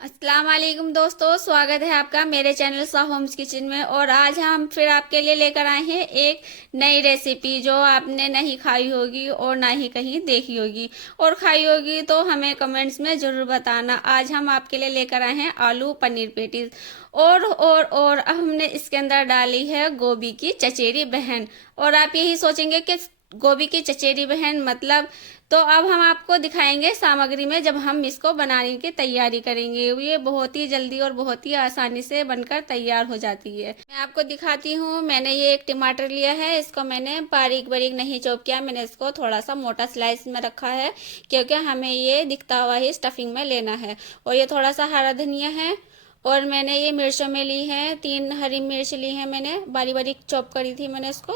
अस्सलाम वालेकुम दोस्तों, स्वागत है आपका मेरे चैनल सा होम्स किचन में। और आज हम फिर आपके लिए लेकर आए हैं एक नई रेसिपी जो आपने नहीं खाई होगी और ना ही कहीं देखी होगी, और खाई होगी तो हमें कमेंट्स में ज़रूर बताना। आज हम आपके लिए लेकर आए हैं आलू पनीर पेटीज। और अब हमने इसके अंदर डाली है गोभी की चचेरी बहन। और आप यही सोचेंगे कि गोभी की चचेरी बहन मतलब, तो अब हम आपको दिखाएंगे सामग्री में जब हम इसको बनाने की तैयारी करेंगे। ये बहुत ही जल्दी और बहुत ही आसानी से बनकर तैयार हो जाती है। मैं आपको दिखाती हूँ। मैंने ये एक टमाटर लिया है, इसको मैंने बारीक बारीक नहीं चॉप किया, मैंने इसको थोड़ा सा मोटा स्लाइस में रखा है क्योंकि हमें ये दिखता हुआ ही स्टफिंग में लेना है। और ये थोड़ा सा हरा धनिया है। और मैंने ये मिर्चों में ली है, 3 हरी मिर्च ली है, मैंने बारीक बारीक चॉप करी थी मैंने इसको।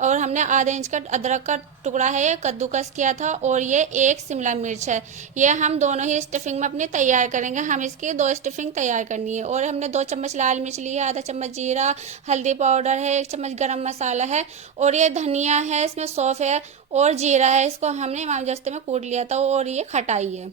और हमने आधा इंच का अदरक का टुकड़ा है, ये कद्दूकस किया था। और ये एक शिमला मिर्च है। ये हम दोनों ही स्टफिंग में अपनी तैयार करेंगे। हम इसकी 2 स्टफिंग तैयार करनी है। और हमने 2 चम्मच लाल मिर्च ली है, आधा चम्मच जीरा, हल्दी पाउडर है, 1 चम्मच गरम मसाला है, और ये धनिया है, इसमें सौंफ है और जीरा है। इसको हमने इमामजस्ते में कूट लिया था। और ये खटाई है।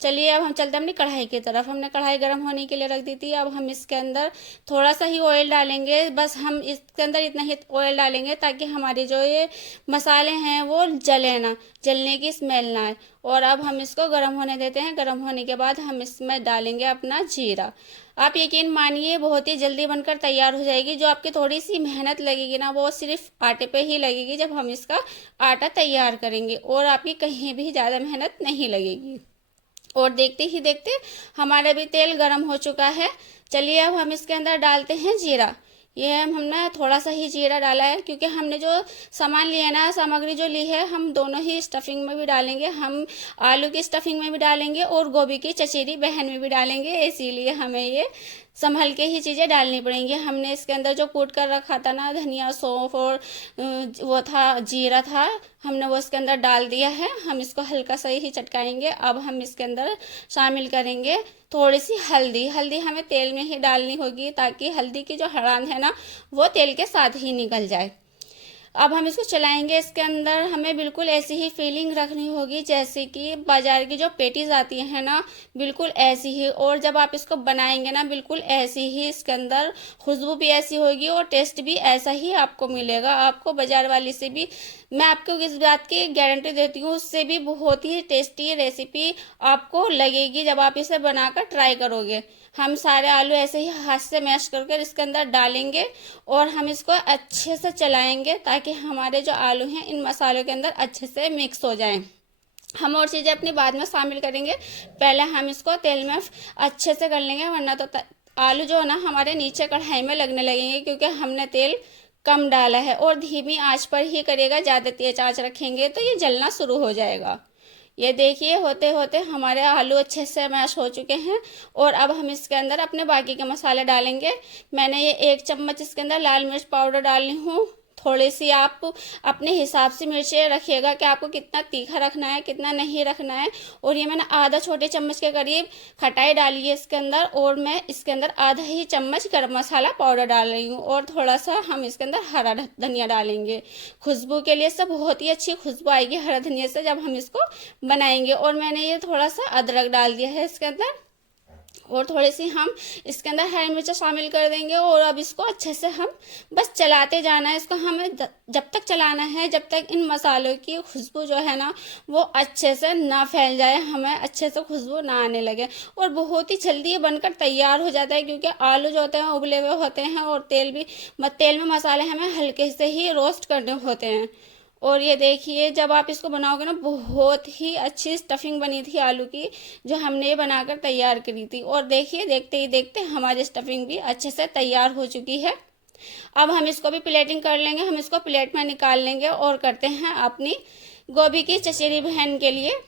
चलिए अब हम चलते हैं अपनी कढ़ाई की तरफ। हमने कढ़ाई गर्म होने के लिए रख दी थी। अब हम इसके अंदर थोड़ा सा ही ऑयल डालेंगे, बस हम इसके अंदर इतना ही ऑयल डालेंगे ताकि हमारे जो ये मसाले हैं वो जले ना, जलने की स्मेल ना आए। और अब हम इसको गर्म होने देते हैं। गर्म होने के बाद हम इसमें डालेंगे अपना जीरा। आप यकीन मानिए बहुत ही जल्दी बनकर तैयार हो जाएगी। जो आपकी थोड़ी सी मेहनत लगेगी ना, वो सिर्फ आटे पे ही लगेगी जब हम इसका आटा तैयार करेंगे, और आपकी कहीं भी ज़्यादा मेहनत नहीं लगेगी। और देखते ही देखते हमारा भी तेल गरम हो चुका है। चलिए अब हम इसके अंदर डालते हैं जीरा। ये हमने थोड़ा सा ही जीरा डाला है क्योंकि हमने जो सामान लिया ना, सामग्री जो ली है, हम दोनों ही स्टफिंग में भी डालेंगे। हम आलू की स्टफिंग में भी डालेंगे और गोभी की चचेरी बहन में भी डालेंगे, इसीलिए हमें ये संभल के ही चीज़ें डालनी पड़ेंगी। हमने इसके अंदर जो कूट कर रखा था ना, धनिया सौंफ और वो था जीरा था, हमने वो इसके अंदर डाल दिया है। हम इसको हल्का सा ही चटकाएंगे। अब हम इसके अंदर शामिल करेंगे थोड़ी सी हल्दी। हल्दी हमें तेल में ही डालनी होगी ताकि हल्दी की जो हड़ान है ना, वो तेल के साथ ही निकल जाए। अब हम इसको चलाएंगे। इसके अंदर हमें बिल्कुल ऐसी ही फीलिंग रखनी होगी जैसे कि बाजार की जो पेटीज आती है ना, बिल्कुल ऐसी ही। और जब आप इसको बनाएंगे ना, बिल्कुल ऐसी ही इसके अंदर खुशबू भी ऐसी होगी और टेस्ट भी ऐसा ही आपको मिलेगा। आपको बाजार वाली से भी, मैं आपको इस बात की गारंटी देती हूँ, उससे भी बहुत ही टेस्टी रेसिपी आपको लगेगी जब आप इसे बनाकर ट्राई करोगे। हम सारे आलू ऐसे ही हाथ से मैश करके इसके अंदर डालेंगे और हम इसको अच्छे से चलाएंगे ताकि हमारे जो आलू हैं इन मसालों के अंदर अच्छे से मिक्स हो जाएं। हम और चीज़ें अपनी बाद में शामिल करेंगे, पहले हम इसको तेल में अच्छे से कर लेंगे, वरना तो आलू जो है ना हमारे नीचे कढ़ाई में लगने लगेंगे क्योंकि हमने तेल कम डाला है। और धीमी आंच पर ही करिएगा, ज़्यादा तेज आंच रखेंगे तो ये जलना शुरू हो जाएगा। ये देखिए होते होते हमारे आलू अच्छे से मैश हो चुके हैं। और अब हम इसके अंदर अपने बाकी के मसाले डालेंगे। मैंने ये 1 चम्मच इसके अंदर लाल मिर्च पाउडर डाली हूँ। थोड़ी सी आप अपने हिसाब से मिर्चें रखिएगा कि आपको कितना तीखा रखना है, कितना नहीं रखना है। और ये मैंने आधा छोटे चम्मच के करीब खटाई डाली है इसके अंदर। और मैं इसके अंदर आधा ही चम्मच गरम मसाला पाउडर डाल रही हूँ। और थोड़ा सा हम इसके अंदर हरा धनिया डालेंगे खुशबू के लिए। सब बहुत ही अच्छी खुशबू आएगी हरा धनिया से जब हम इसको बनाएंगे। और मैंने ये थोड़ा सा अदरक डाल दिया है इसके अंदर, और थोड़ी सी हम इसके अंदर हरी मिर्च शामिल कर देंगे। और अब इसको अच्छे से हम बस चलाते जाना है। इसको हमें जब तक चलाना है जब तक इन मसालों की खुशबू जो है ना वो अच्छे से ना फैल जाए, हमें अच्छे से खुशबू ना आने लगे। और बहुत ही जल्दी ये बनकर तैयार हो जाता है क्योंकि आलू जो होते हैं उबले हुए होते हैं, और तेल में मसाले हमें हल्के से ही रोस्ट करने होते हैं। और ये देखिए जब आप इसको बनाओगे ना, बहुत ही अच्छी स्टफिंग बनी थी आलू की जो हमने बनाकर तैयार करी थी। और देखिए देखते ही देखते हमारी स्टफिंग भी अच्छे से तैयार हो चुकी है। अब हम इसको भी प्लेटिंग कर लेंगे। हम इसको प्लेट में निकाल लेंगे और करते हैं अपनी गोभी की चचेरी बहन के लिए।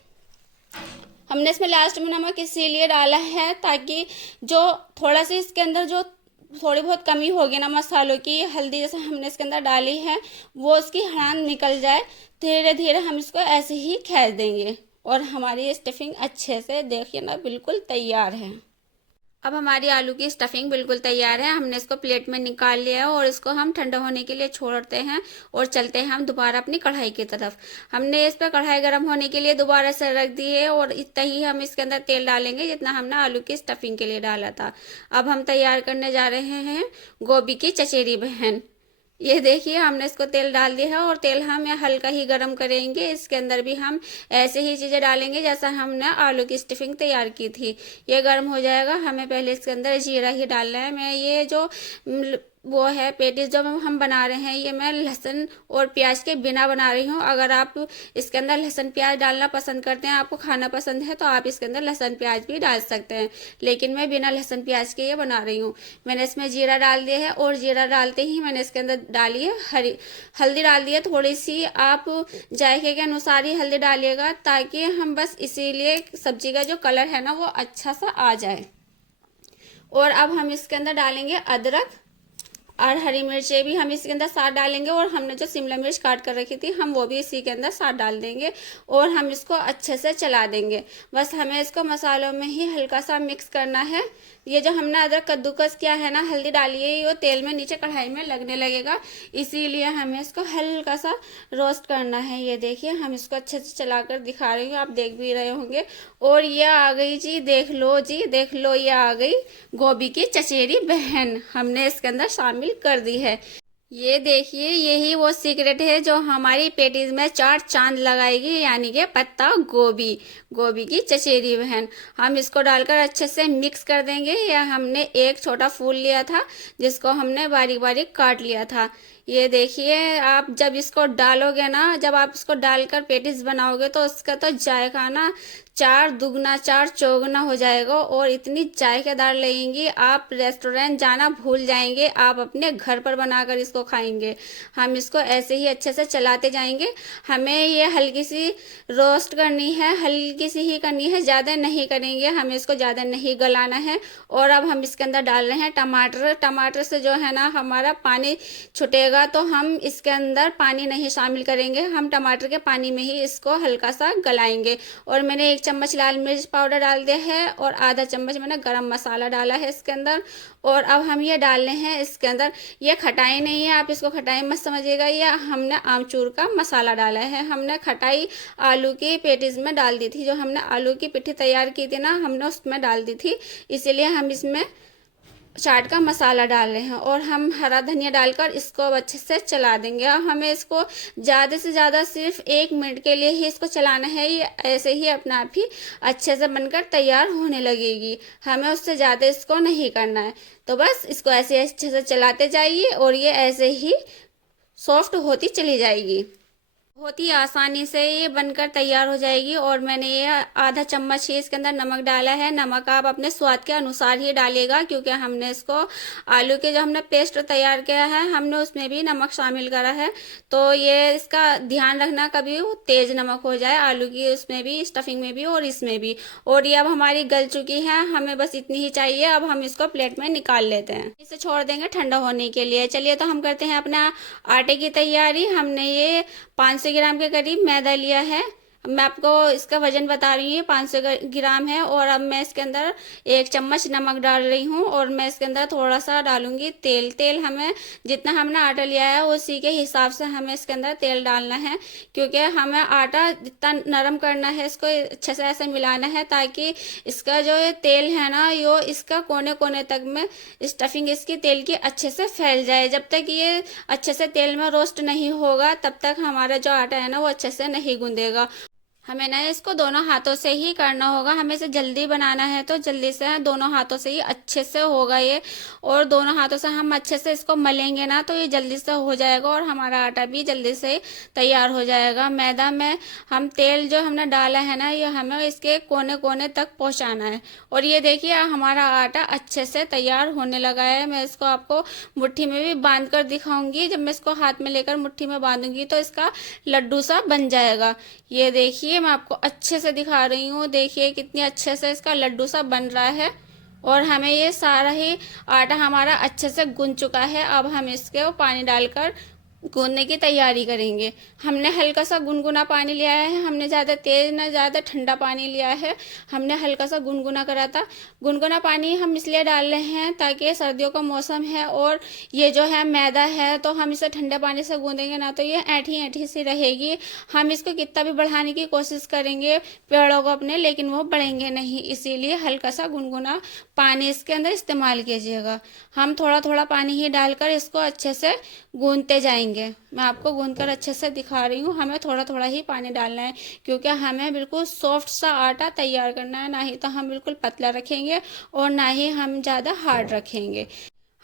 हमने इसमें लास्ट में नमक इसीलिए डाला है ताकि जो थोड़ा सा इसके अंदर जो थोड़ी बहुत कमी होगी ना मसालों की, हल्दी जैसे हमने इसके अंदर डाली है, वो उसकी हड़ान निकल जाए। धीरे धीरे हम इसको ऐसे ही खींच देंगे और हमारी स्टफिंग अच्छे से देखिए ना बिल्कुल तैयार है। अब हमारी आलू की स्टफिंग बिल्कुल तैयार है। हमने इसको प्लेट में निकाल लिया है और इसको हम ठंडा होने के लिए छोड़ते हैं और चलते हैं हम दोबारा अपनी कढ़ाई की तरफ। हमने इस पर कढ़ाई गर्म होने के लिए दोबारा से रख दी है और इतना ही हम इसके अंदर तेल डालेंगे जितना हमने आलू की स्टफिंग के लिए डाला था। अब हम तैयार करने जा रहे हैं गोभी की चचेरी बहन। ये देखिए हमने इसको तेल डाल दिया है और तेल हम यहाँ हल्का ही गरम करेंगे। इसके अंदर भी हम ऐसे ही चीज़ें डालेंगे जैसा हमने आलू की स्टफिंग तैयार की थी। ये गर्म हो जाएगा। हमें पहले इसके अंदर जीरा ही डालना है। मैं ये जो वो है पेटीज जो हम बना रहे हैं, ये मैं लहसुन और प्याज के बिना बना रही हूँ। अगर आप इसके अंदर लहसुन प्याज डालना पसंद करते हैं, आपको खाना पसंद है, तो आप इसके अंदर लहसुन प्याज भी डाल सकते हैं, लेकिन मैं बिना लहसुन प्याज के ये बना रही हूँ। मैंने इसमें जीरा डाल दिया है और जीरा डालते ही मैंने इसके अंदर डाली है हल्दी डाल दी है थोड़ी सी। आप जायके के अनुसार ही हल्दी डालिएगा, ताकि हम बस इसीलिए सब्जी का जो कलर है ना वो अच्छा सा आ जाए। और अब हम इसके अंदर डालेंगे अदरक और हरी मिर्चें भी हम इसके अंदर साथ डालेंगे, और हमने जो शिमला मिर्च काट कर रखी थी हम वो भी इसी के अंदर साथ डाल देंगे और हम इसको अच्छे से चला देंगे। बस हमें इसको मसालों में ही हल्का सा मिक्स करना है। ये जो हमने अदरक कद्दूकस किया है ना, हल्दी डाली है, वो तेल में नीचे कढ़ाई में लगने लगेगा, इसीलिए हमें इसको हल्का सा रोस्ट करना है। ये देखिए हम इसको अच्छे से चलाकर दिखा रही हूँ, आप देख भी रहे होंगे। और ये आ गई जी, देख लो जी, देख लो, ये आ गई गोभी की चचेरी बहन, हमने इसके अंदर शामिल कर दी है। ये देखिए यही वो सीक्रेट है जो हमारी पेटीज में चार चांद लगाएगी, यानी कि पत्ता गोभी, गोभी की चचेरी बहन। हम इसको डालकर अच्छे से मिक्स कर देंगे। या हमने एक छोटा फूल लिया था जिसको हमने बारीक बारीक काट लिया था। ये देखिए आप जब इसको डालोगे ना, जब आप इसको डालकर पेटीज बनाओगे तो उसका तो जायका ना चार दुगना चार चौगुना हो जाएगा, और इतनी जायकेदार लगेंगी आप रेस्टोरेंट जाना भूल जाएंगे, आप अपने घर पर बनाकर इसको खाएंगे। हम इसको ऐसे ही अच्छे से चलाते जाएंगे। हमें ये हल्की सी रोस्ट करनी है, हल्की सी ही करनी है, ज़्यादा नहीं करेंगे, हमें इसको ज़्यादा नहीं गलाना है। और अब हम इसके अंदर डाल रहे हैं टमाटर। टमाटर से जो है ना हमारा पानी छुटेगा, तो हम इसके अंदर पानी नहीं शामिल करेंगे, हम टमाटर के पानी में ही इसको हल्का सा गलाएंगे। और मैंने 1 चम्मच लाल मिर्च पाउडर डाल दिया है और आधा चम्मच मैंने गरम मसाला डाला है इसके अंदर। और अब हम ये डाल रहे हैं इसके अंदर, ये खटाई नहीं है, आप इसको खटाई मत समझिएगा, ये हमने आमचूर का मसाला डाला है। हमने खटाई आलू की पेटीज में डाल दी थी, जो हमने आलू की पिट्ठी तैयार की थी ना, हमने उसमें डाल दी थी, इसीलिए हम इसमें चाट का मसाला डाल रहे हैं। और हम हरा धनिया डालकर इसको अच्छे से चला देंगे। और हमें इसको ज़्यादा से ज़्यादा सिर्फ 1 मिनट के लिए ही इसको चलाना है, ये ऐसे ही अपने आप ही अच्छे से बनकर तैयार होने लगेगी, हमें उससे ज़्यादा इसको नहीं करना है। तो बस इसको ऐसे अच्छे से चलाते जाइए और ये ऐसे ही सॉफ्ट होती चली जाएगी, बहुत ही आसानी से ये बनकर तैयार हो जाएगी। और मैंने ये आधा चम्मच ही इसके अंदर नमक डाला है। नमक आप अपने स्वाद के अनुसार ही डालिएगा, क्योंकि हमने इसको आलू के जो हमने पेस्ट तैयार किया है हमने उसमें भी नमक शामिल करा है, तो ये इसका ध्यान रखना कभी तेज नमक हो जाए आलू की, उसमें भी, स्टफिंग में भी और इसमें भी। और ये अब हमारी गल चुकी है, हमें बस इतनी ही चाहिए। अब हम इसको प्लेट में निकाल लेते हैं, इसे छोड़ देंगे ठंडा होने के लिए। चलिए तो हम करते हैं अपना आटे की तैयारी। हमने ये 500 ग्राम के करीब मैदा लिया है। मैं आपको इसका वजन बता रही हूँ, 500 ग्राम है। और अब मैं इसके अंदर 1 चम्मच नमक डाल रही हूँ और मैं इसके अंदर थोड़ा सा डालूंगी तेल। तेल हमें जितना हमने आटा लिया है उसी के हिसाब से हमें इसके अंदर तेल डालना है, क्योंकि हमें आटा जितना नरम करना है इसको अच्छे से ऐसे मिलाना है, ताकि इसका जो ये तेल है ना यो इसका कोने कोने तक में स्टफिंग इसकी तेल की अच्छे से फैल जाए। जब तक ये अच्छे से तेल में रोस्ट नहीं होगा तब तक हमारा जो आटा है ना वो अच्छे से नहीं गूंदेगा। हमें ना इसको दोनों हाथों से ही करना होगा, हमें इसे जल्दी बनाना है तो जल्दी से दोनों हाथों से ही अच्छे से होगा ये। और दोनों हाथों से हम अच्छे से इसको मलेंगे ना तो ये जल्दी से हो जाएगा और हमारा आटा भी जल्दी से तैयार हो जाएगा। मैदा में हम तेल जो हमने डाला है ना ये हमें इसके कोने कोने तक पहुंचाना है। और ये देखिए हमारा आटा अच्छे से तैयार होने लगा है। मैं इसको आपको मुट्ठी में भी बांध कर दिखाऊंगी, जब मैं इसको हाथ में लेकर मुट्ठी में बांधूंगी तो इसका लड्डू सा बन जाएगा। ये देखिए मैं आपको अच्छे से दिखा रही हूँ, देखिए कितनी अच्छे से इसका लड्डू सा बन रहा है। और हमें ये सारा ही आटा हमारा अच्छे से गूंथ चुका है। अब हम इसके पानी डालकर गूंदने की तैयारी करेंगे। हमने हल्का सा गुनगुना पानी लिया है, हमने ज़्यादा तेज़ ना ज़्यादा ठंडा पानी लिया है। हमने हल्का सा गुनगुना करा था। गुनगुना पानी हम इसलिए डाल रहे हैं ताकि सर्दियों का मौसम है और ये जो है मैदा है, तो हम इसे ठंडे पानी से गूंदेंगे ना तो ये ऐंठी ऐंठी सी रहेगी। हम इसको कितना भी बढ़ाने की कोशिश करेंगे पेड़ों को अपने, लेकिन वो बढ़ेंगे नहीं। इसीलिए हल्का सा गुनगुना पानी इसके अंदर इस्तेमाल कीजिएगा। हम थोड़ा थोड़ा पानी ही डालकर इसको अच्छे से गूंदते जाएंगे। मैं आपको गूंद कर अच्छे से दिखा रही हूँ। हमें थोड़ा थोड़ा ही पानी डालना है, क्योंकि हमें बिल्कुल सॉफ्ट सा आटा तैयार करना है। ना ही तो हम बिल्कुल पतला रखेंगे और ना ही हम ज़्यादा हार्ड रखेंगे।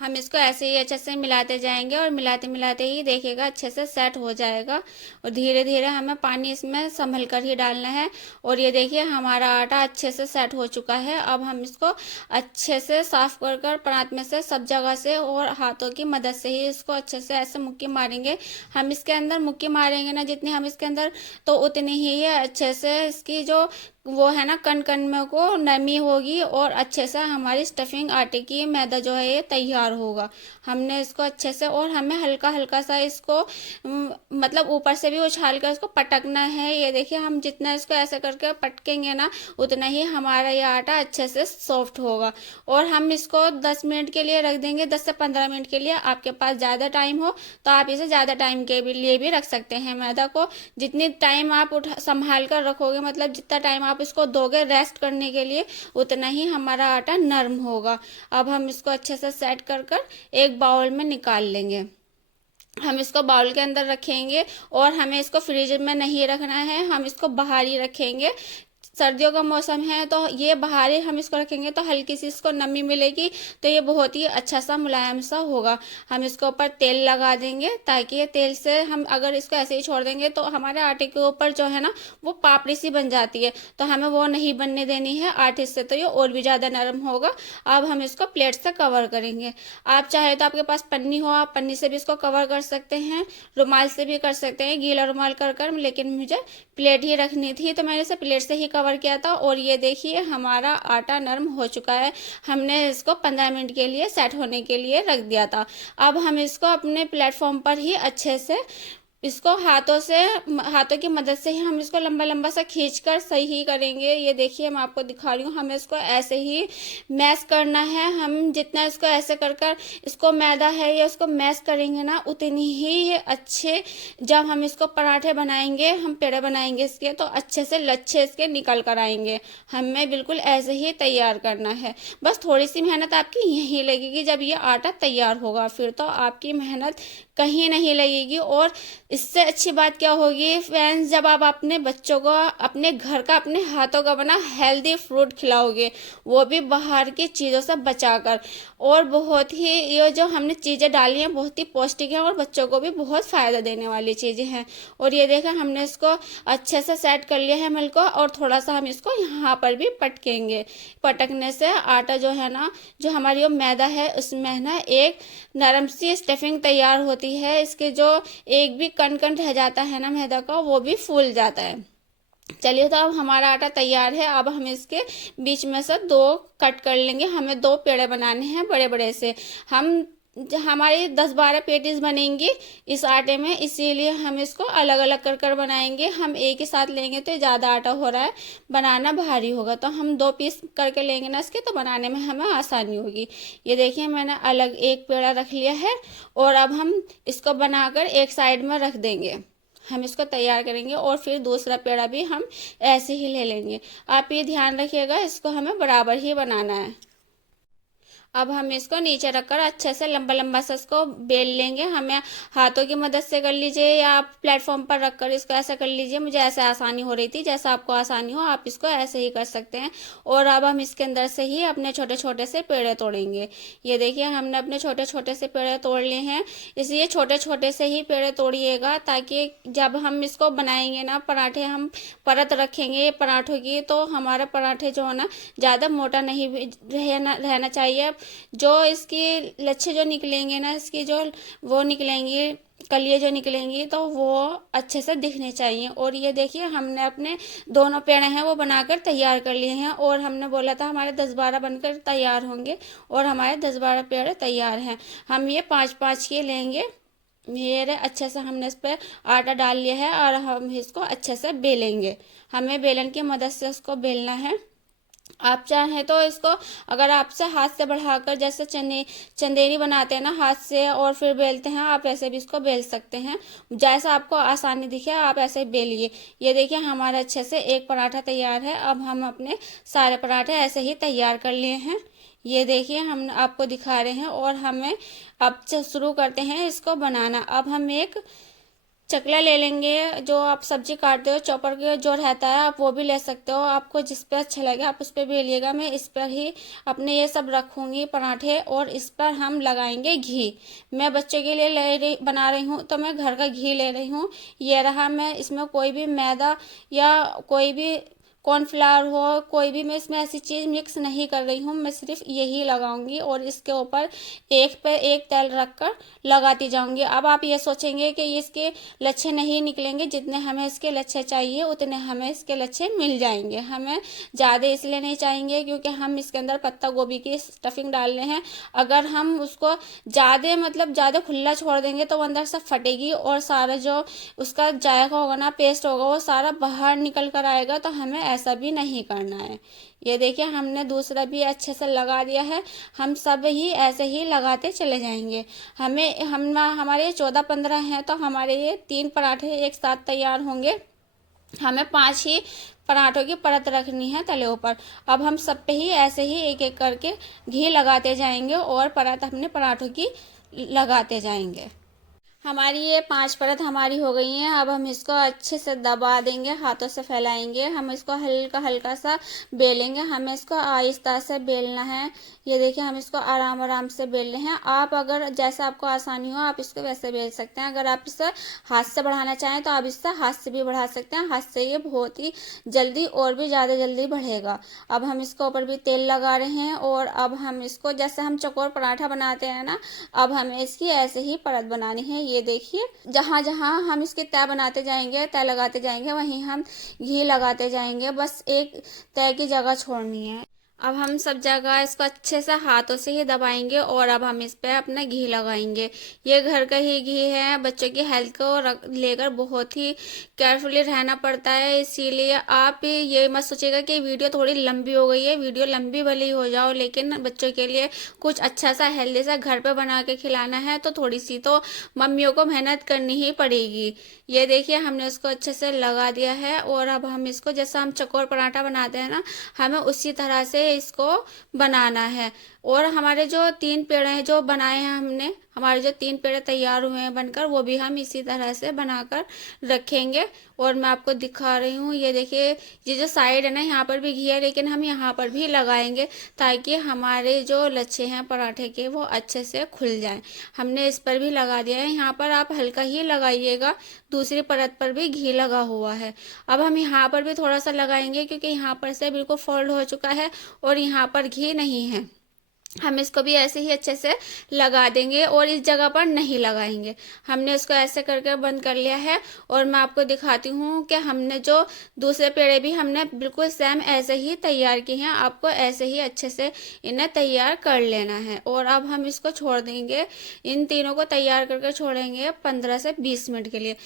हम इसको ऐसे ही अच्छे से मिलाते जाएंगे और मिलाते मिलाते ही देखिएगा अच्छे से सेट हो जाएगा। और धीरे धीरे हमें पानी इसमें संभल कर ही डालना है। और ये देखिए हमारा आटा अच्छे से सेट हो चुका है। अब हम इसको अच्छे से साफ कर कर परात में से सब जगह से और हाथों की मदद से ही इसको अच्छे से ऐसे मुक्की मारेंगे। हम इसके अंदर मुक्की मारेंगे ना जितनी हम इसके अंदर, तो उतनी ही अच्छे से इसकी जो वो है ना कण कण में को नमी होगी और अच्छे से हमारी स्टफिंग आटे की मैदा जो है ये तैयार होगा। हमने इसको अच्छे से, और हमें हल्का हल्का सा इसको मतलब ऊपर से भी उछाल कर इसको पटकना है। ये देखिए हम जितना इसको ऐसे करके पटकेंगे ना उतना ही हमारा ये आटा अच्छे से सॉफ्ट होगा। और हम इसको 10 मिनट के लिए रख देंगे, 10 से 15 मिनट के लिए। आपके पास ज़्यादा टाइम हो तो आप इसे ज़्यादा टाइम के लिए भी रख सकते हैं। मैदा को जितनी टाइम आप संभाल कर रखोगे, मतलब जितना टाइम आप इसको दोगे रेस्ट करने के लिए, उतना ही हमारा आटा नरम होगा। अब हम इसको अच्छे से सेट कर कर एक बाउल में निकाल लेंगे। हम इसको बाउल के अंदर रखेंगे और हमें इसको फ्रिज में नहीं रखना है, हम इसको बाहर ही रखेंगे। सर्दियों का मौसम है तो ये बाहर ही हम इसको रखेंगे तो हल्की सी इसको नमी मिलेगी, तो ये बहुत ही अच्छा सा मुलायम सा होगा। हम इसके ऊपर तेल लगा देंगे ताकि ये तेल से, हम अगर इसको ऐसे ही छोड़ देंगे तो हमारे आटे के ऊपर जो है ना वो पापड़ी सी बन जाती है, तो हमें वो नहीं बनने देनी है आटे से, तो ये और भी ज़्यादा नरम होगा। अब हम इसको प्लेट से कवर करेंगे। आप चाहे तो आपके पास पन्नी हो, आप पन्नी से भी इसको कवर कर सकते हैं, रुमाल से भी कर सकते हैं, गीला रुमाल कर कर, लेकिन मुझे प्लेट ही रखनी थी तो मैंने इसे प्लेट से ही कवर किया था। और ये देखिए हमारा आटा नरम हो चुका है। हमने इसको 15 मिनट के लिए सेट होने के लिए रख दिया था। अब हम इसको अपने प्लेटफॉर्म पर ही अच्छे से इसको हाथों की मदद से ही हम इसको लंबा लंबा सा खींच कर सही करेंगे। ये देखिए मैं आपको दिखा रही हूँ, हमें इसको ऐसे ही मैश करना है। हम जितना इसको ऐसे कर कर इसको मैदा है या उसको मैश करेंगे ना, उतनी ही ये अच्छे, जब हम इसको पराठे बनाएंगे, हम पेड़े बनाएंगे इसके, तो अच्छे से लच्छे इसके निकल कर आएंगे। हमें बिल्कुल ऐसे ही तैयार करना है। बस थोड़ी सी मेहनत आपकी यही लगेगी जब ये आटा तैयार होगा, फिर तो आपकी मेहनत कहीं नहीं लगेगी। और इससे अच्छी बात क्या होगी फ्रेंड्स, जब आप अपने बच्चों को अपने घर का, अपने हाथों का बना हेल्दी फ्रूट खिलाओगे, वो भी बाहर की चीज़ों से बचाकर। और बहुत ही ये जो हमने चीज़ें डाली हैं बहुत ही पौष्टिक हैं और बच्चों को भी बहुत फ़ायदा देने वाली चीज़ें हैं। और ये देखा हमने इसको अच्छे से सेट कर लिया है मिल को, और थोड़ा सा हम इसको यहाँ पर भी पटकेंगे। पटकने से आटा जो है ना, जो हमारी वो मैदा है उसमें ना एक नरम सी स्टफिंग तैयार होती है। इसके जो एक भी कण कण रह जाता है ना मैदा का, वो भी फूल जाता है। चलिए तो अब हमारा आटा तैयार है। अब हम इसके बीच में से 2 कट कर लेंगे। हमें 2 पेड़े बनाने हैं बड़े बड़े से। हमारी 10-12 पेटीज बनेंगी इस आटे में, इसीलिए हम इसको अलग अलग कर कर बनाएंगे। हम एक ही साथ लेंगे तो ज़्यादा आटा हो रहा है, बनाना भारी होगा, तो हम 2 पीस करके लेंगे ना इसके, तो बनाने में हमें आसानी होगी। ये देखिए मैंने अलग एक पेड़ा रख लिया है और अब हम इसको बनाकर एक साइड में रख देंगे। हम इसको तैयार करेंगे और फिर दूसरा पेड़ा भी हम ऐसे ही ले लेंगे। आप ये ध्यान रखिएगा, इसको हमें बराबर ही बनाना है। अब हम इसको नीचे रखकर अच्छे से लंबा लंबा सा इसको बेल लेंगे। हमें हाथों की मदद से कर लीजिए या आप प्लेटफॉर्म पर रखकर इसको ऐसा कर लीजिए। मुझे ऐसे आसानी हो रही थी, जैसा आपको आसानी हो आप इसको ऐसे ही कर सकते हैं। और अब हम इसके अंदर से ही अपने छोटे छोटे से पेड़े तोड़ेंगे। ये देखिए हमने अपने छोटे छोटे से पेड़े तोड़ लिए हैं, इसलिए छोटे छोटे से ही पेड़े तोड़िएगा, ताकि जब हम इसको बनाएंगे ना पराठे, हम परत रखेंगे पराठों की, तो हमारा पराठे जो है ना ज़्यादा मोटा नहीं रहना चाहिए। जो इसकी लच्छे जो निकलेंगे ना, इसकी जो वो निकलेंगी कलियाँ जो निकलेंगी, तो वो अच्छे से दिखने चाहिए। और ये देखिए हमने अपने दोनों पेड़े हैं वो बनाकर तैयार कर लिए हैं, और हमने बोला था हमारे 10-12 बनकर तैयार होंगे, और हमारे 10-12 पेड़े तैयार हैं। हम ये 5-5 के लेंगे ये अच्छे से हमने इस पर आटा डाल लिया है और हम इसको अच्छे से बेलेंगे। हमें बेलन की मदद से इसको बेलना है। आप चाहें तो इसको, अगर आपसे हाथ से बढ़ाकर जैसे चंदेरी बनाते हैं ना हाथ से और फिर बेलते हैं, आप ऐसे भी इसको बेल सकते हैं। जैसा आपको आसानी दिखे आप ऐसे बेलिए। ये देखिए हमारा अच्छे से एक पराठा तैयार है। अब हम अपने सारे पराठे ऐसे ही तैयार कर लिए हैं। ये देखिए हम आपको दिखा रहे हैं और हमें अब से शुरू करते हैं इसको बनाना। अब हम एक चकला ले लेंगे। जो आप सब्जी काटते हो चॉपर के जो रहता है आप वो भी ले सकते हो, आपको जिस पे अच्छा लगे आप उस पर बेलिएगा। मैं इस पर ही अपने ये सब रखूंगी पराठे और इस पर हम लगाएंगे घी। मैं बच्चों के लिए बना रही हूँ तो मैं घर का घी ले रही हूँ। ये रहा। मैं इसमें कोई भी मैदा या कोई भी कॉर्नफ्लावर हो, कोई भी मैं इसमें ऐसी चीज़ मिक्स नहीं कर रही हूँ। मैं सिर्फ यही लगाऊंगी और इसके ऊपर एक पे एक तेल रखकर लगाती जाऊंगी। अब आप ये सोचेंगे कि इसके लच्छे नहीं निकलेंगे, जितने हमें इसके लच्छे चाहिए उतने हमें इसके लच्छे मिल जाएंगे। हमें ज़्यादा इसलिए नहीं चाहिए क्योंकि हम इसके अंदर पत्ता गोभी की स्टफिंग डाल रहे हैं। अगर हम उसको ज़्यादा खुला छोड़ देंगे तो वो अंदर से फटेगी और सारा जो उसका जायका होगा ना, पेस्ट होगा, वो सारा बाहर निकल कर आएगा। तो हमें ऐसा भी नहीं करना है। ये देखिए हमने दूसरा भी अच्छे से लगा दिया है। हम सब ही ऐसे ही लगाते चले जाएंगे। हमारे 14-15 हैं तो हमारे ये 3 पराठे एक साथ तैयार होंगे। हमें 5 ही पराठों की परत रखनी है तले ऊपर। अब हम सब पे ही ऐसे ही एक एक करके घी लगाते जाएंगे और परत अपने पराठों की लगाते जाएंगे। हमारी ये 5 परत हमारी हो गई हैं। अब हम इसको अच्छे से दबा देंगे, हाथों से फैलाएंगे। हम इसको हल्का हल्का सा बेलेंगे। हमें इसको आहिस्ता से बेलना है। ये देखिए हम इसको आराम आराम से बेल रहे हैं। आप अगर जैसा आपको आसानी हो आप इसको वैसे बेल सकते हैं। अगर आप इसे हाथ से बढ़ाना चाहें तो आप इससे हाथ से भी बढ़ा सकते हैं। हाथ से ये बहुत ही जल्दी और भी ज़्यादा जल्दी बढ़ेगा। अब हम इसको ऊपर भी तेल लगा रहे हैं और अब हम इसको जैसे हम चकोर पराठा बनाते हैं ना, अब हमें इसकी ऐसे ही परत बनानी है। ये देखिए जहां जहां हम इसके तय बनाते जाएंगे, तय लगाते जाएंगे, वहीं हम घी लगाते जाएंगे। बस एक तय की जगह छोड़नी है। अब हम सब जगह इसको अच्छे से हाथों से ही दबाएंगे और अब हम इस पे अपना घी लगाएंगे। ये घर का ही घी है। बच्चों की हेल्थ को लेकर बहुत ही केयरफुली रहना पड़ता है। इसीलिए आप ये मत सोचिएगा कि वीडियो थोड़ी लंबी हो गई है। वीडियो लंबी भले ही हो जाओ लेकिन बच्चों के लिए कुछ अच्छा सा हेल्दी सा घर पे बना के खिलाना है तो थोड़ी सी तो मम्मियों को मेहनत करनी ही पड़ेगी। ये देखिए हमने उसको अच्छे से लगा दिया है और अब हम इसको जैसा हम चकोर पराठा बनाते हैं ना, हमें उसी तरह से इसको बनाना है। और हमारे जो 3 पेड़े हैं जो बनाए हैं हमने, हमारे जो 3 पेड़े तैयार हुए हैं बनकर, वो भी हम इसी तरह से बनाकर रखेंगे। और मैं आपको दिखा रही हूँ। ये देखिए ये जो साइड है ना, यहाँ पर भी घी है लेकिन हम यहाँ पर भी लगाएंगे ताकि हमारे जो लच्छे हैं पराठे के वो अच्छे से खुल जाएं। हमने इस पर भी लगा दिया है। यहाँ पर आप हल्का ही लगाइएगा, दूसरी परत पर भी घी लगा हुआ है। अब हम यहाँ पर भी थोड़ा सा लगाएंगे क्योंकि यहाँ पर से बिल्कुल फोल्ड हो चुका है और यहाँ पर घी नहीं है। हम इसको भी ऐसे ही अच्छे से लगा देंगे और इस जगह पर नहीं लगाएंगे। हमने इसको ऐसे करके बंद कर लिया है और मैं आपको दिखाती हूँ कि हमने जो दूसरे पेड़े भी हमने बिल्कुल सेम ऐसे ही तैयार किए हैं। आपको ऐसे ही अच्छे से इन्हें तैयार कर लेना है। और अब हम इसको छोड़ देंगे, इन तीनों को तैयार करके छोड़ेंगे 15 से 20 मिनट के लिए।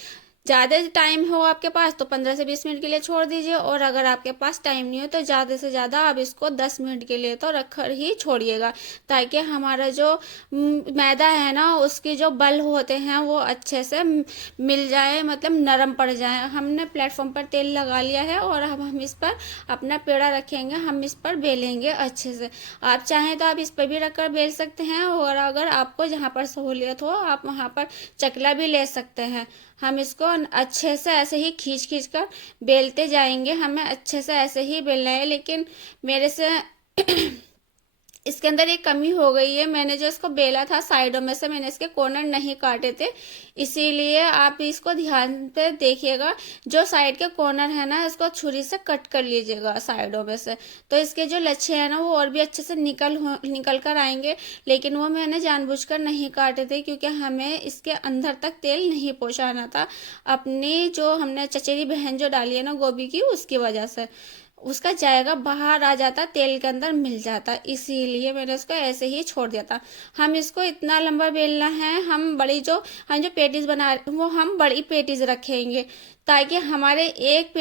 ज़्यादा टाइम हो आपके पास तो 15 से 20 मिनट के लिए छोड़ दीजिए और अगर आपके पास टाइम नहीं हो तो ज़्यादा से ज़्यादा आप इसको 10 मिनट के लिए तो रख कर ही छोड़िएगा ताकि हमारा जो मैदा है ना उसके जो बल होते हैं वो अच्छे से मिल जाए, मतलब नरम पड़ जाए। हमने प्लेटफॉर्म पर तेल लगा लिया है और अब हम इस पर अपना पेड़ा रखेंगे। हम इस पर बेलेंगे अच्छे से। आप चाहें तो आप इस पर भी रख कर बेल सकते हैं और अगर आपको जहाँ पर सहूलियत हो आप वहाँ पर चकला भी ले सकते हैं। हम इसको अच्छे से ऐसे ही खींच खींच कर बेलते जाएंगे। हमें अच्छे से ऐसे ही बेलना है लेकिन मेरे से इसके अंदर एक कमी हो गई है। मैंने जो इसको बेला था साइडों में से मैंने इसके कॉर्नर नहीं काटे थे, इसीलिए आप इसको ध्यान पे देखिएगा। जो साइड के कॉर्नर है ना इसको छुरी से कट कर लीजिएगा साइडों में से, तो इसके जो लच्छे हैं ना वो और भी अच्छे से निकल कर आएंगे। लेकिन वो मैंने जानबूझकर नहीं काटे थे क्योंकि हमें इसके अंदर तक तेल नहीं पहुंचाना था, अपनी जो हमने चचेरी बहन जो डाली है ना गोभी की उसकी वजह से। उसका जायका बाहर आ जाता, तेल के अंदर मिल जाता, इसीलिए मैंने उसको ऐसे ही छोड़ दिया था। हम इसको इतना लंबा बेलना है, हम जो पेटीज बना रहे वो हम बड़ी पेटीज रखेंगे, ताकि हमारे एक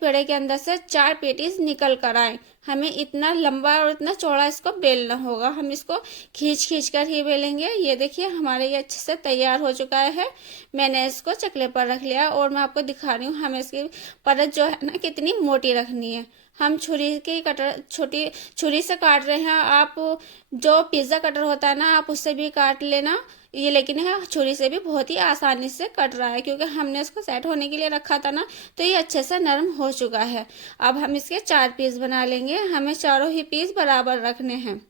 पेड़े के अंदर से 4 पेटीज निकल कर आए। हमें इतना लंबा और इतना चौड़ा इसको बेलना होगा। हम इसको खींच खींच कर ही बेलेंगे। ये देखिए हमारे ये अच्छे से तैयार हो चुका है। मैंने इसको चकले पर रख लिया और मैं आपको दिखा रही हूँ हमें इसकी परत जो है ना कितनी मोटी रखनी है। हम छोटी छुरी से काट रहे हैं। आप जो पिज्ज़ा कटर होता है ना, आप उससे भी काट लेना। ये लेकिन है छुरी से भी बहुत ही आसानी से कट रहा है, क्योंकि हमने इसको सेट होने के लिए रखा था ना, तो ये अच्छे से नरम हो चुका है। अब हम इसके 4 पीस बना लेंगे। हमें चारों ही पीस बराबर रखने हैं।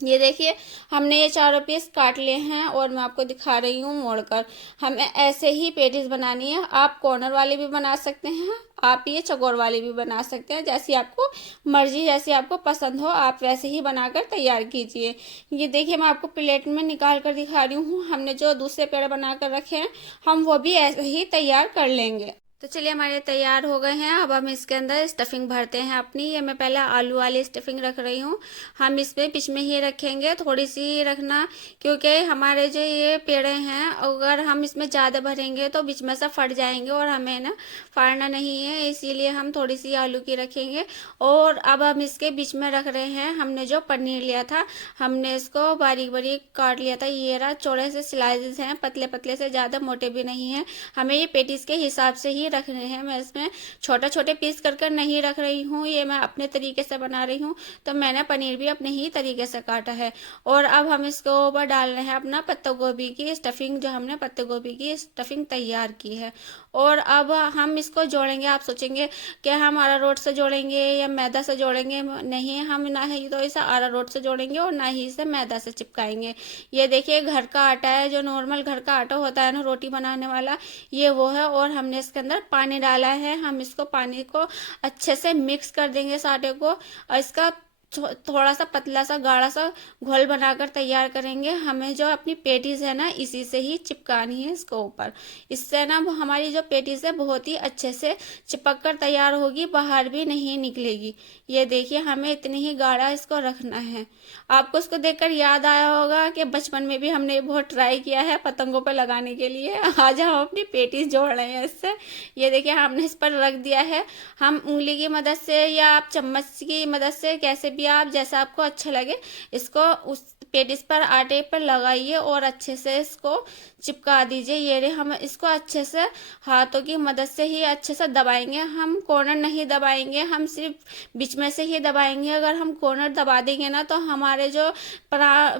ये देखिए हमने ये चारों पीस काट लिए हैं और मैं आपको दिखा रही हूँ मोड़कर। हमें ऐसे ही पेटीज बनानी है। आप कॉर्नर वाली भी बना सकते हैं, आप ये चौकोर वाली भी बना सकते हैं, जैसी आपको मर्जी, जैसी आपको पसंद हो आप वैसे ही बनाकर तैयार कीजिए। ये देखिए मैं आपको प्लेट में निकाल कर दिखा रही हूँ। हमने जो दूसरे पेड़ बनाकर रखे हैं हम वो भी ऐसे ही तैयार कर लेंगे। तो चलिए हमारे तैयार हो गए हैं। अब हम इसके अंदर स्टफिंग भरते हैं अपनी। ये मैं पहले आलू वाली स्टफिंग रख रही हूँ। हम इसमें बीच में ही रखेंगे, थोड़ी सी ही रखना, क्योंकि हमारे जो ये पेड़े हैं अगर हम इसमें ज़्यादा भरेंगे तो बीच में से फट जाएंगे और हमें ना फाड़ना नहीं है, इसीलिए हम थोड़ी सी आलू की रखेंगे। और अब हम इसके बीच में रख रहे हैं हमने जो पनीर लिया था, हमने इसको बारीक बारीक काट लिया था। ये रहा, चौड़े से स्लाइसेस हैं, पतले पतले से, ज़्यादा मोटे भी नहीं है। हमें ये पेटीज के हिसाब से ही रखने हैं। मैं इसमें छोटे छोटे पीस कर कर नहीं रख रही हूँ, ये मैं अपने तरीके से बना रही हूँ, तो मैंने पनीर भी अपने ही तरीके से काटा है। और अब हम इसके ऊपर डाल रहे हैं अपना पत्ता गोभी की स्टफिंग, जो हमने पत्ता गोभी की स्टफिंग तैयार की है। और अब हम इसको जोड़ेंगे। आप सोचेंगे कि हम अरारोट से जोड़ेंगे या मैदा से जोड़ेंगे, नहीं, हम ना ही तो इसे अरारोट से जोड़ेंगे और ना ही इसे मैदा से चिपकाएंगे। ये देखिए घर का आटा है, जो नॉर्मल घर का आटा होता है ना रोटी बनाने वाला, ये वो है। और हमने इसके अंदर पानी डाला है। हम इसको पानी को अच्छे से मिक्स कर देंगे इस आटे को, और इसका थोड़ा सा पतला सा गाढ़ा सा घोल बनाकर तैयार करेंगे। हमें जो अपनी पेटीज है ना इसी से ही चिपकानी है इसको ऊपर। इससे ना हमारी जो पेटीज है बहुत ही अच्छे से चिपक कर तैयार होगी, बाहर भी नहीं निकलेगी। ये देखिए हमें इतनी ही गाढ़ा इसको रखना है। आपको इसको देखकर याद आया होगा कि बचपन में भी हमने बहुत ट्राई किया है पतंगों पर लगाने के लिए। आज हम अपनी पेटीज जोड़ रहे हैं इससे। ये देखिए हमने इस पर रख दिया है। हम उंगली की मदद से या आप चम्मच की मदद से, कैसे भी आप, जैसा आपको अच्छा लगे, इसको उस पेटिस पर आटे पर लगाइए और अच्छे से इसको चिपका दीजिए। ये रे, हम इसको अच्छे से हाथों की मदद से ही अच्छे से दबाएंगे। हम कॉर्नर नहीं दबाएंगे, हम सिर्फ बीच में से ही दबाएंगे। अगर हम कॉर्नर दबा देंगे ना तो हमारे जो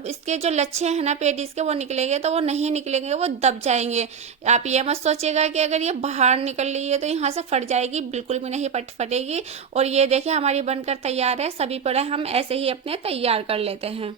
इसके जो लच्छे हैं ना पेटिस के, वो निकलेंगे तो वो नहीं निकलेंगे, वो दब जाएंगे। आप ये मत सोचिएगा कि अगर ये बाहर निकल रही है तो यहाँ से फट जाएगी, बिल्कुल भी नहीं फटेगी। और ये देखिए हमारी बनकर तैयार है। सभी पेड़े हम ऐसे ही अपने तैयार कर लेते हैं।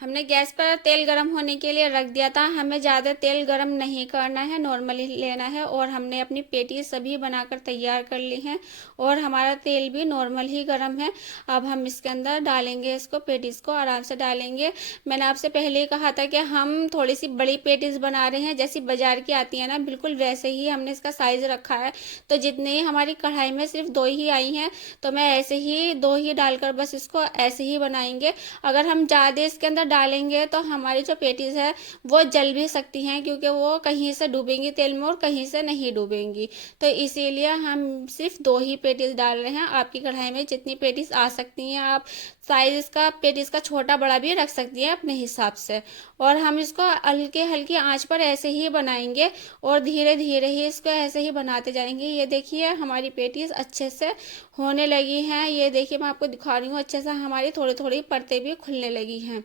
हमने गैस पर तेल गरम होने के लिए रख दिया था। हमें ज़्यादा तेल गरम नहीं करना है, नॉर्मली लेना है। और हमने अपनी पेटी सभी बनाकर तैयार कर ली हैं और हमारा तेल भी नॉर्मल ही गरम है। अब हम इसके अंदर डालेंगे इसको, पेटीज को आराम से डालेंगे। मैंने आपसे पहले ही कहा था कि हम थोड़ी सी बड़ी पेटीज बना रहे हैं, जैसी बाजार की आती है ना, बिल्कुल वैसे ही हमने इसका साइज रखा है। तो जितने ही हमारी कढ़ाई में सिर्फ 2 ही आई हैं, तो मैं ऐसे ही 2 ही डालकर बस इसको ऐसे ही बनाएंगे। अगर हम ज़्यादा इसके अंदर डालेंगे तो हमारी जो पेटीज है वो जल भी सकती हैं, क्योंकि वो कहीं से डूबेंगी तेल में और कहीं से नहीं डूबेंगी। तो इसीलिए हम सिर्फ 2 ही पेटीज डाल रहे हैं। आपकी कढ़ाई में जितनी पेटीज आ सकती हैं, आप साइज इसका पेटीज का छोटा बड़ा भी रख सकती हैं अपने हिसाब से। और हम इसको हल्के हल्की आंच पर ऐसे ही बनाएंगे और धीरे धीरे ही इसको ऐसे ही बनाते जाएंगे। ये देखिए हमारी पेटीज अच्छे से होने लगी हैं। ये देखिए मैं आपको दिखा रही हूँ, अच्छे से हमारी थोड़ी थोड़ी परतें भी खुलने लगी हैं।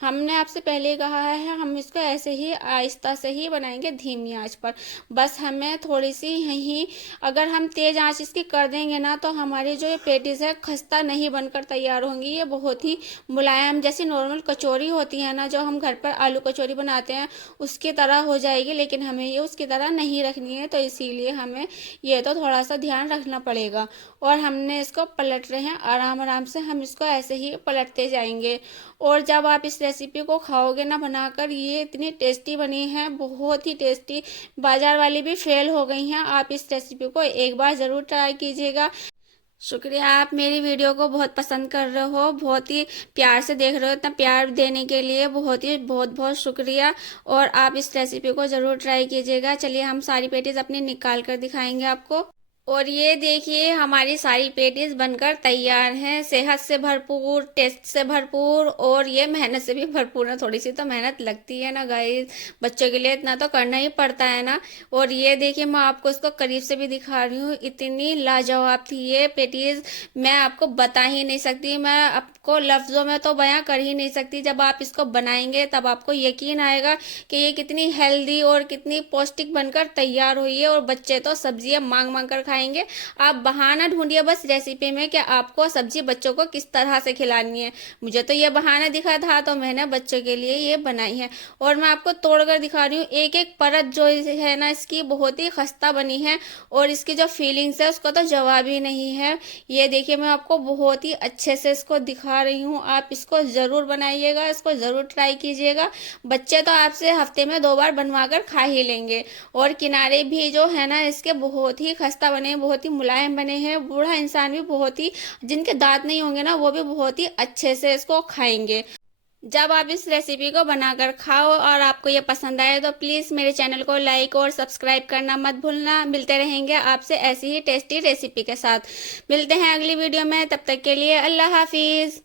हमने आपसे पहले कहा है हम इसको ऐसे ही आहिस्ता से ही बनाएंगे, धीमी आंच पर। बस हमें थोड़ी सी यही, अगर हम तेज आंच इसकी कर देंगे ना तो हमारी जो ये पेटीज है खस्ता नहीं बनकर तैयार होंगी। ये बहुत ही मुलायम, जैसी नॉर्मल कचौरी होती है ना, जो हम घर पर आलू कचौरी बनाते हैं, उसकी तरह हो जाएगी। लेकिन हमें ये उसकी तरह नहीं रखनी है, तो इसीलिए हमें ये तो थोड़ा सा ध्यान रखना पड़ेगा। और हमने इसको पलट रहे हैं आराम आराम से, हम इसको ऐसे ही पलटते जाएंगे। और जब आप इस रेसिपी को खाओगे ना बनाकर, ये इतनी टेस्टी बनी है, बहुत ही टेस्टी। बाजार वाली भी फेल हो गई हैं। आप इस रेसिपी को एक बार ज़रूर ट्राई कीजिएगा। शुक्रिया, आप मेरी वीडियो को बहुत पसंद कर रहे हो, बहुत ही प्यार से देख रहे हो। इतना प्यार देने के लिए बहुत बहुत शुक्रिया। और आप इस रेसिपी को ज़रूर ट्राई कीजिएगा। चलिए हम सारी पेटीज अपनी निकाल कर दिखाएंगे आपको। और ये देखिए हमारी सारी पेटीज बनकर तैयार हैं, सेहत से भरपूर, टेस्ट से भरपूर और ये मेहनत से भी भरपूर है। थोड़ी सी तो मेहनत लगती है ना गाइस, बच्चों के लिए इतना तो करना ही पड़ता है ना। और ये देखिए मैं आपको इसको करीब से भी दिखा रही हूँ, इतनी लाजवाब थी ये पेटीज, मैं आपको बता ही नहीं सकती, मैं आपको लफ्ज़ों में तो बयां कर ही नहीं सकती। जब आप इसको बनाएंगे तब आपको यकीन आएगा कि ये कितनी हेल्दी और कितनी पौष्टिक बनकर तैयार हुई है। और बच्चे तो सब्जियां मांग मांग कर खाएंगे। आप बहाना ढूंढिए बस रेसिपी में कि आपको सब्जी बच्चों को किस तरह से खिलानी है। मुझे तो ये बहाना दिखा था तो मैंने बच्चों के लिए ये बनाई है। और मैं आपको तोड़कर दिखा रही हूँ, एक एक परत जो है ना इसकी बहुत ही खस्ता बनी है। और इसकी जो फीलिंग्स है उसका तो जवाब ही नहीं है। ये देखिए मैं आपको बहुत ही अच्छे से इसको दिखा रही हूँ, आप इसको ज़रूर बनाइएगा, इसको ज़रूर ट्राई कीजिएगा। बच्चे तो आपसे हफ्ते में 2 बार बनवा कर खा ही लेंगे। और किनारे भी जो है ना इसके बहुत ही खस्ता बने, बहुत ही मुलायम बने हैं। बूढ़ा इंसान भी बहुत ही, जिनके दांत नहीं होंगे ना वो भी बहुत ही अच्छे से इसको खाएंगे। जब आप इस रेसिपी को बनाकर खाओ और आपको ये पसंद आए तो प्लीज़ मेरे चैनल को लाइक और सब्सक्राइब करना मत भूलना। मिलते रहेंगे आपसे ऐसी ही टेस्टी रेसिपी के साथ। मिलते हैं अगली वीडियो में, तब तक के लिए अल्लाह हाफिज़।